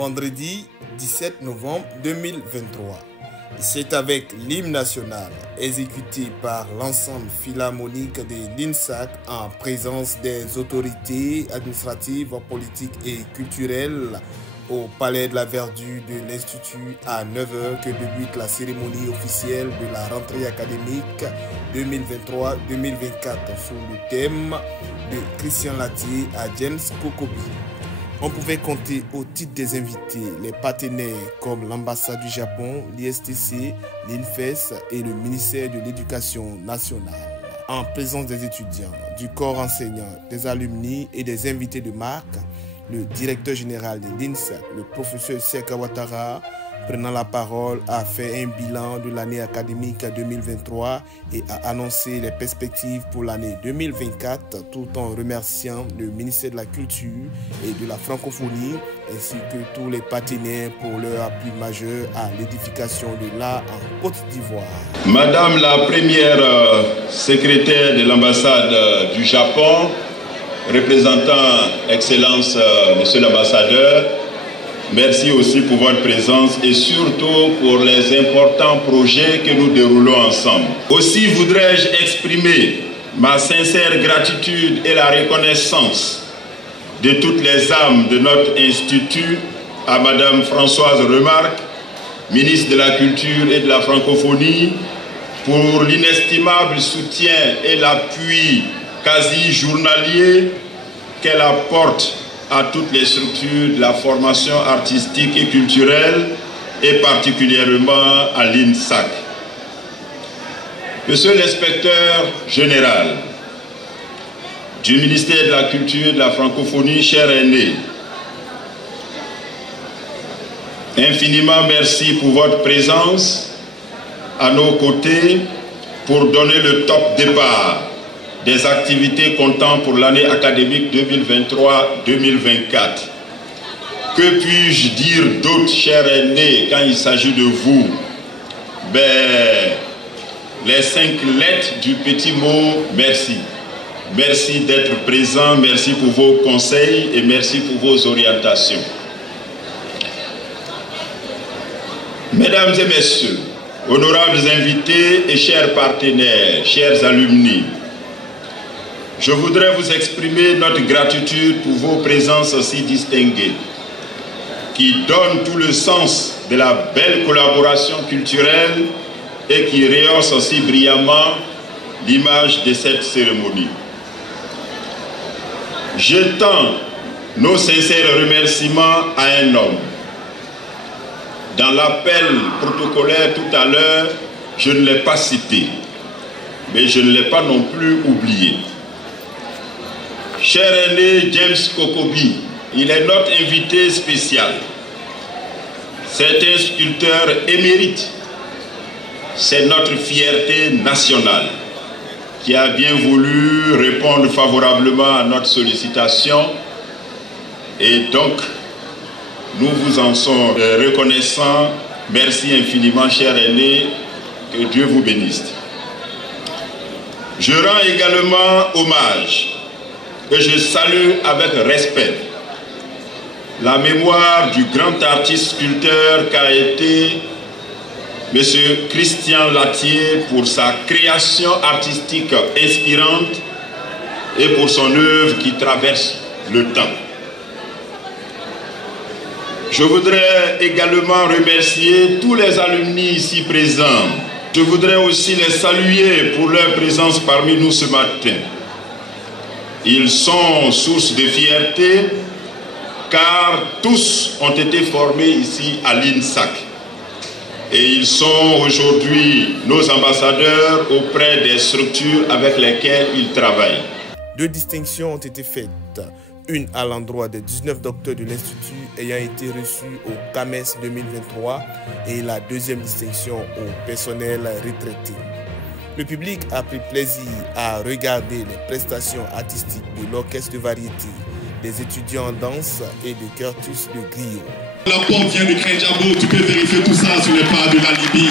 vendredi 17 novembre 2023. C'est avec l'hymne national exécuté par l'ensemble philharmonique de l'INSAC en présence des autorités administratives, politiques et culturelles au Palais de la Verdure de l'Institut à 9h que débute la cérémonie officielle de la rentrée académique 2023-2024 sous le thème de Christian Latier à James Kokobi. On pouvait compter au titre des invités les partenaires comme l'ambassade du Japon, l'ISTC, l'INFES et le ministère de l'Éducation nationale. En présence des étudiants, du corps enseignant, des alumni et des invités de marque, le directeur général de l'INSAC, le professeur Seka Ouattara, prenant la parole, a fait un bilan de l'année académique 2023 et a annoncé les perspectives pour l'année 2024 tout en remerciant le ministère de la Culture et de la Francophonie ainsi que tous les partenaires pour leur appui majeur à l'édification de l'art en Côte d'Ivoire. Madame la première secrétaire de l'ambassade du Japon, représentant Excellence Monsieur l'ambassadeur, merci aussi pour votre présence et surtout pour les importants projets que nous déroulons ensemble. Aussi voudrais-je exprimer ma sincère gratitude et la reconnaissance de toutes les âmes de notre institut à Madame Françoise Remarque, ministre de la Culture et de la Francophonie, pour l'inestimable soutien et l'appui quasi journalier qu'elle apporte à toutes les structures de la formation artistique et culturelle et particulièrement à l'INSAC. Monsieur l'inspecteur général du ministère de la Culture et de la Francophonie, cher aîné, infiniment merci pour votre présence à nos côtés pour donner le top départ des activités comptant pour l'année académique 2023-2024. Que puis-je dire d'autre, chers aînés, quand il s'agit de vous? Les 5 lettres du petit mot merci. Merci d'être présent, merci pour vos conseils et merci pour vos orientations. Mesdames et messieurs, honorables invités et chers partenaires, chers alumni, je voudrais vous exprimer notre gratitude pour vos présences aussi distinguées, qui donnent tout le sens de la belle collaboration culturelle et qui rehaussent aussi brillamment l'image de cette cérémonie. J'étends nos sincères remerciements à un homme. Dans l'appel protocolaire tout à l'heure, je ne l'ai pas cité, mais je ne l'ai pas non plus oublié. Cher aîné James Kokobi, il est notre invité spécial. C'est un sculpteur émérite. C'est notre fierté nationale qui a bien voulu répondre favorablement à notre sollicitation. Et donc, nous vous en sommes reconnaissants. Merci infiniment, cher aîné. Que Dieu vous bénisse. Je rends également hommage et je salue avec respect la mémoire du grand artiste sculpteur qu'a été M. Christian Latier pour sa création artistique inspirante et pour son œuvre qui traverse le temps. Je voudrais également remercier tous les alumni ici présents. Je voudrais aussi les saluer pour leur présence parmi nous ce matin. Ils sont source de fierté car tous ont été formés ici à l'INSAC. Et ils sont aujourd'hui nos ambassadeurs auprès des structures avec lesquelles ils travaillent. 2 distinctions ont été faites. Une à l'endroit des 19 docteurs de l'Institut ayant été reçus au CAMES 2023 et la 2e distinction au personnel retraité. Le public a pris plaisir à regarder les prestations artistiques de l'orchestre de variété, des étudiants en danse et de Curtis de Griot. La porte vient de Krenjabo, tu peux vérifier tout ça sur les pas de la Libye.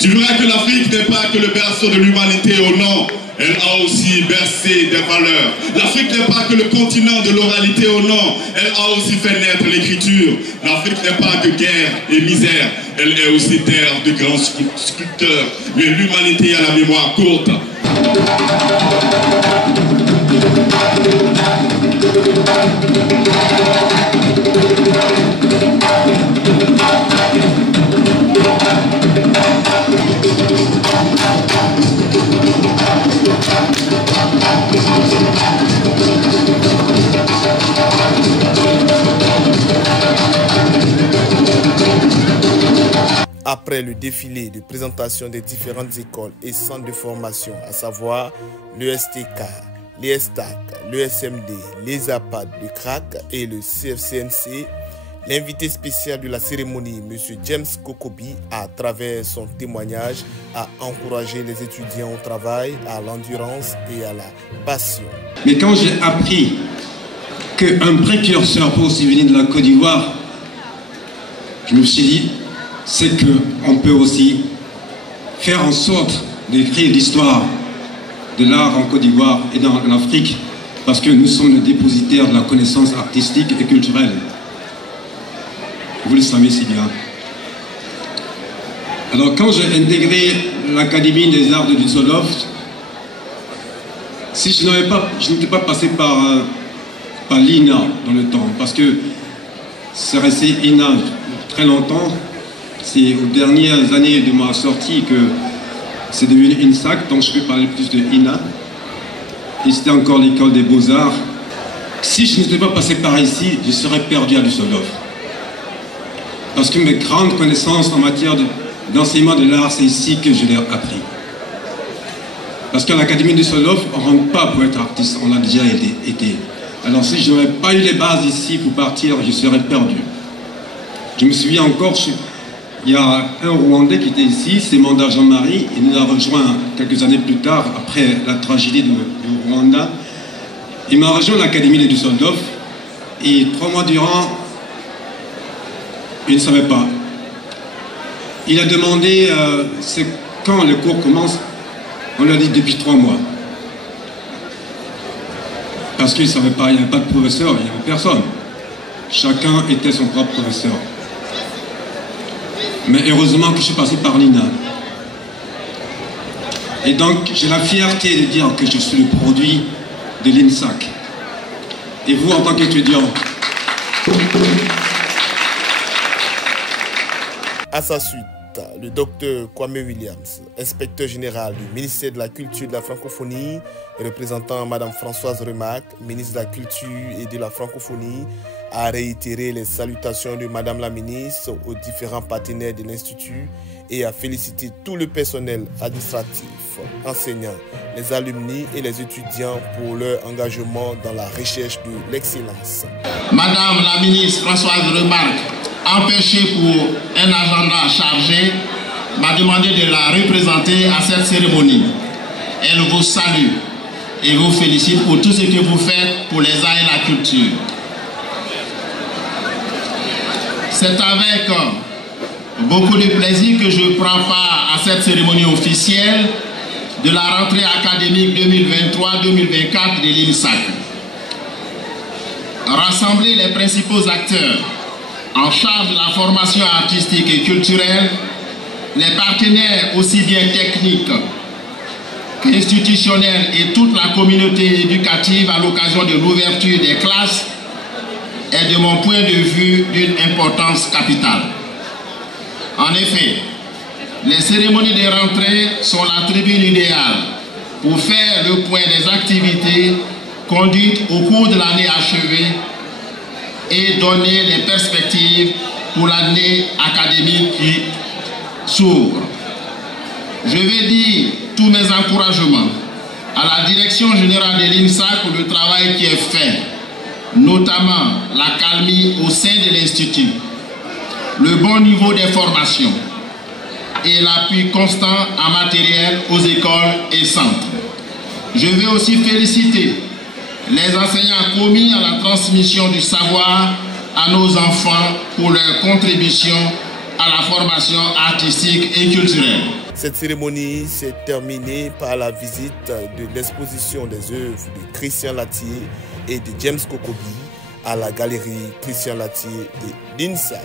Tu verras que l'Afrique n'est pas que le berceau de l'humanité, oh non. Elle a aussi bercé des valeurs. L'Afrique n'est pas que le continent de l'oralité, oh non. Elle a aussi fait naître l'écriture. L'Afrique n'est pas que guerre et misère. Elle est aussi terre de grands sculpteurs. Mais l'humanité a la mémoire courte. Après le défilé de présentation des différentes écoles et centres de formation, à savoir l'ESTK, l'ESTAC, l'ESMD, les APAD, le CRAC et le CFCNC, l'invité spécial de la cérémonie, M. James Kokobi, à travers son témoignage, a encouragé les étudiants au travail, à l'endurance et à la passion. Mais quand j'ai appris qu'un précurseur peut aussi venir de la Côte d'Ivoire, je me suis dit, c'est qu'on peut aussi faire en sorte d'écrire l'histoire de l'art en Côte d'Ivoire et dans l'Afrique, parce que nous sommes le dépositaire de la connaissance artistique et culturelle. Vous le savez si bien. Alors quand j'ai intégré l'Académie des Arts de Düsseldorf, si je n'étais pas passé par l'INA dans le temps, parce que c'est resté INA très longtemps. C'est aux dernières années de ma sortie que c'est devenu INSAC, donc je peux parler plus de INA. Et c'était encore l'école des beaux-arts. Si je n'étais pas passé par ici, je serais perdu à Düsseldorf. Parce que mes grandes connaissances en matière d'enseignement de l'art, c'est ici que je l'ai appris. Parce qu'à l'Académie de Düsseldorf, on ne rentre pas pour être artiste, on l'a déjà été. Alors si je n'avais pas eu les bases ici pour partir, je serais perdu. Je me souviens encore, il y a un Rwandais qui était ici, c'est Manda Jean-Marie, il nous a rejoint quelques années plus tard, après la tragédie du Rwanda. Il m'a rejoint à l'Académie de Düsseldorf, et 3 mois durant, il ne savait pas. Il a demandé c'est quand le cours commence. On lui a dit depuis 3 mois. Parce qu'il ne savait pas, il n'y avait pas de professeur, il n'y avait personne. Chacun était son propre professeur. Mais heureusement que je suis passé par l'INA. Et donc, j'ai la fierté de dire que je suis le produit de l'INSAC. Et vous, en tant qu'étudiant. À sa suite, le docteur Kwame Williams, inspecteur général du ministère de la Culture et de la Francophonie, et représentant Mme Françoise Remac, ministre de la Culture et de la Francophonie, a réitéré les salutations de Mme la ministre aux différents partenaires de l'Institut et a félicité tout le personnel administratif, enseignants, les alumni et les étudiants pour leur engagement dans la recherche de l'excellence. Madame la ministre Françoise Remac, empêchée pour un agenda chargé, m'a demandé de la représenter à cette cérémonie. Elle vous salue et vous félicite pour tout ce que vous faites pour les arts et la culture. C'est avec beaucoup de plaisir que je prends part à cette cérémonie officielle de la rentrée académique 2023-2024 de l'INSAC. Rassembler les principaux acteurs en charge de la formation artistique et culturelle, les partenaires aussi bien techniques qu'institutionnels et toute la communauté éducative à l'occasion de l'ouverture des classes est de mon point de vue d'une importance capitale. En effet, les cérémonies de rentrée sont la tribune idéale pour faire le point des activités conduites au cours de l'année achevée et donner les perspectives pour l'année académique qui s'ouvre. Je vais dire tous mes encouragements à la direction générale de l'INSAC pour le travail qui est fait, notamment la calmie au sein de l'Institut, le bon niveau des formations et l'appui constant en matériel aux écoles et centres. Je veux aussi féliciter les enseignants commis à la transmission du savoir à nos enfants pour leur contribution à la formation artistique et culturelle. Cette cérémonie s'est terminée par la visite de l'exposition des œuvres de Christian Latier et de James Kokobi à la galerie Christian Latier de l'INSAC.